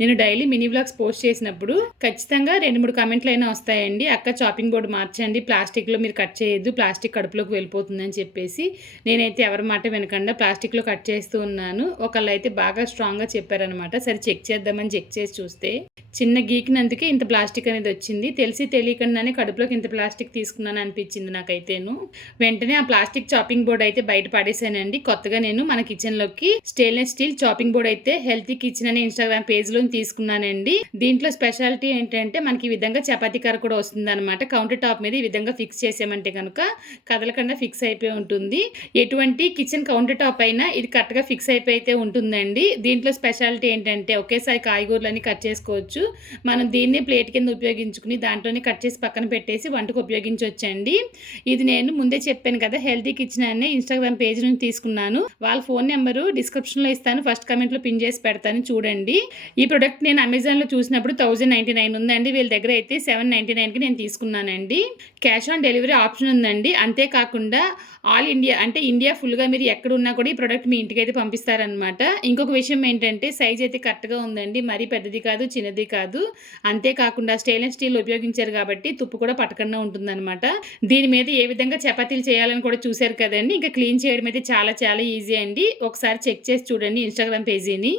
నేను daily mini blogs post చేసినప్పుడు ఖచ్చితంగా రెండు మూడు కామెంట్లు అయినా వస్తాయండి. అక్క చాపింగ్ బోర్డు మార్చండి. ప్లాస్టిక్లో మీరు కట్ చేయొద్దు. ప్లాస్టిక్ కడుపులోకి వెళ్ళిపోతుందని చెప్పేసి నేనైతే ఎవరి మాట వినకుండా ప్లాస్టిక్లో కట్ చేస్తూ ఉన్నాను. ఒకళ్ళు అయితే బాగా స్ట్రాంగ్గా చెప్పారనమాట సరే చెక్ చేద్దామని చెక్ చేసి చూస్తే చిన్న గీకినందుకే ఇంత ప్లాస్టిక్ అనేది వచ్చింది. తెలిసి తెలియకుండానే కడుపులోకి ఇంత ప్లాస్టిక్ తీసుకున్నాను అనిపించింది నాకైతేను. వెంటనే ఆ ప్లాస్టిక్ చాపింగ్ బోర్డ్ అయితే బయట పడేసానండి. కొత్తగా నేను మన కిచెన్లోకి స్టెయిన్లెస్ స్టీల్ చాపింగ్ బోర్డ్ అయితే హెల్తీ కిచెన్ అనే ఇన్స్టాగ్రామ్ పేజ్లో తీసుకున్నానండి. దీంట్లో స్పెషాలిటీ ఏంటంటే మనకి ఈ విధంగా చపాతీ కర్ర కూడా వస్తుంది అనమాట కౌంటర్ టాప్ మీద ఈ విధంగా ఫిక్స్ చేసామంటే కనుక కదలకుండా ఫిక్స్ అయిపోయి ఉంటుంది. ఎటువంటి కిచెన్ కౌంటర్ టాప్ అయినా ఇది కరెక్ట్గా ఫిక్స్ అయిపోయితే అయితే ఉంటుందండి. దీంట్లో స్పెషాలిటీ ఏంటంటే ఒకేసారి కాయగూరలన్నీ కట్ చేసుకోవచ్చు. మనం దీన్నే ప్లేట్ కింద ఉపయోగించుకుని దాంట్లోనే కట్ చేసి పక్కన పెట్టేసి వంటకు ఉపయోగించవచ్చండి ఇది నేను ముందే చెప్పాను కదా హెల్తీ కిచెన్ అనే ఇన్స్టాగ్రామ్ పేజ్ నుంచి తీసుకున్నాను. వాళ్ళ ఫోన్ నెంబరు డిస్క్రిప్షన్లో ఇస్తాను ఫస్ట్ కమెంట్లో పిన్ చేసి పెడతాను చూడండి. ఈ ప్రొడక్ట్ నేను అమెజాన్లో చూసినప్పుడు థౌజండ్ నైంటీ నైన్ ఉందండి. వీళ్ళ దగ్గర అయితే సెవెన్ నైంటీ నైన్కి నేను తీసుకున్నానండి. క్యాష్ ఆన్ డెలివరీ ఆప్షన్ ఉందండి. అంతేకాకుండా ఆల్ ఇండియా అంటే ఇండియా ఫుల్గా మీరు ఎక్కడున్నా కూడా ఈ ప్రోడక్ట్ మీ ఇంటికి అయితే పంపిస్తారనమాట ఇంకొక విషయం ఏంటంటే సైజ్ అయితే కరెక్ట్గా ఉందండి. మరీ పెద్దది కాదు చిన్నది కాదు. అంతేకాకుండా స్టెయిన్లెస్ స్టీల్ ఉపయోగించారు కాబట్టి తుప్పు కూడా పట్టకుండా ఉంటుందన్నమాట. దీని మీద ఏ విధంగా చపాతీలు చేయాలని కూడా చూశారు కదండి. ఇంకా క్లీన్ చేయడం అయితే చాలా చాలా ఈజీ అండి. ఒకసారి చెక్ చేసి చూడండి ఇన్స్టాగ్రామ్ పేజీని.